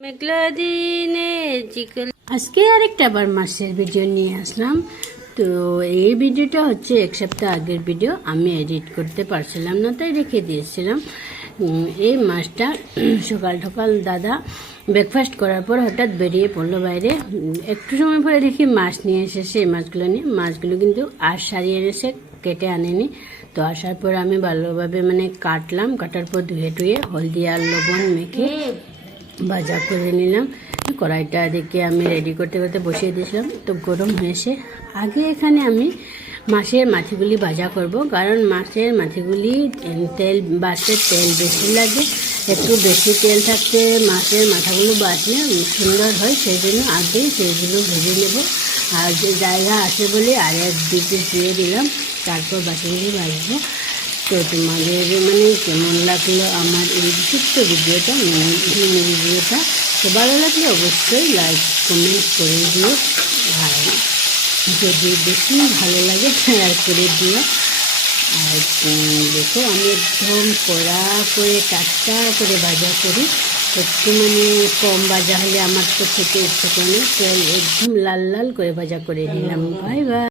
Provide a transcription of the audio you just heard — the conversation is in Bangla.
মেঘলা দিনে আজকে আরেকটা আবার মাছের ভিডিও নিয়ে আসলাম। তো এই ভিডিওটা হচ্ছে এক সপ্তাহ আগের ভিডিও আমি এডিট করতে পারছিলাম না তাই রেখে দিয়েছিলাম। এই মাছটা সকাল সকাল দাদা ব্রেকফাস্ট করার পর হঠাৎ বেরিয়ে পড়ল বাইরে। একটু সময় পরে দেখি মাছ নিয়ে এসেছে এই মাছগুলো নিয়ে। মাছগুলো কিন্তু আর সারিয়ে এনেছে কেটে আনেনি। তো আসার পর আমি ভালোভাবে মানে কাটলাম কাটার পর ধুয়ে টুয়ে হলদি আর লবণ মেখে ভাজা করে নিলাম। কড়াইটা দেখে আমি রেডি করতে করতে বসিয়ে দিয়েছিলাম। তো গরম হয়েছে। আগে এখানে আমি মাছের মাছিগুলি ভাজা করব। কারণ মাছের মাছিগুলি তেল বাটতে তেল বেশি লাগে। একটু বেশি তেল থাকতে মাছের মাথাগুলো বাটলে সুন্দর হয়। সেই জন্য আগেই সেইগুলো ভেজে নেব। আর যে জায়গা আছে বলে আর এক পিস দিয়ে দিলাম। তারপর বাকিগুলি ভাজবো। তো তোমাদের মানে কেমন লাগল আমার এই ছোট্ট ভিডিওটা? মিনি ভিডিওটা তো ভালো লাগলে অবশ্যই লাইক কমেন্ট করে দিও। আর যদি বেশি ভালো লাগে শেয়ার করে দিও। আর দেখো, আমি একদম কড়া করে, টাটকা করে ভাজা করি। একটু মানে কম ভাজা হলে আমার তো খেতে ইচ্ছে করে তো একদম লাল লাল করে ভাজা করে নিলাম। Bye bye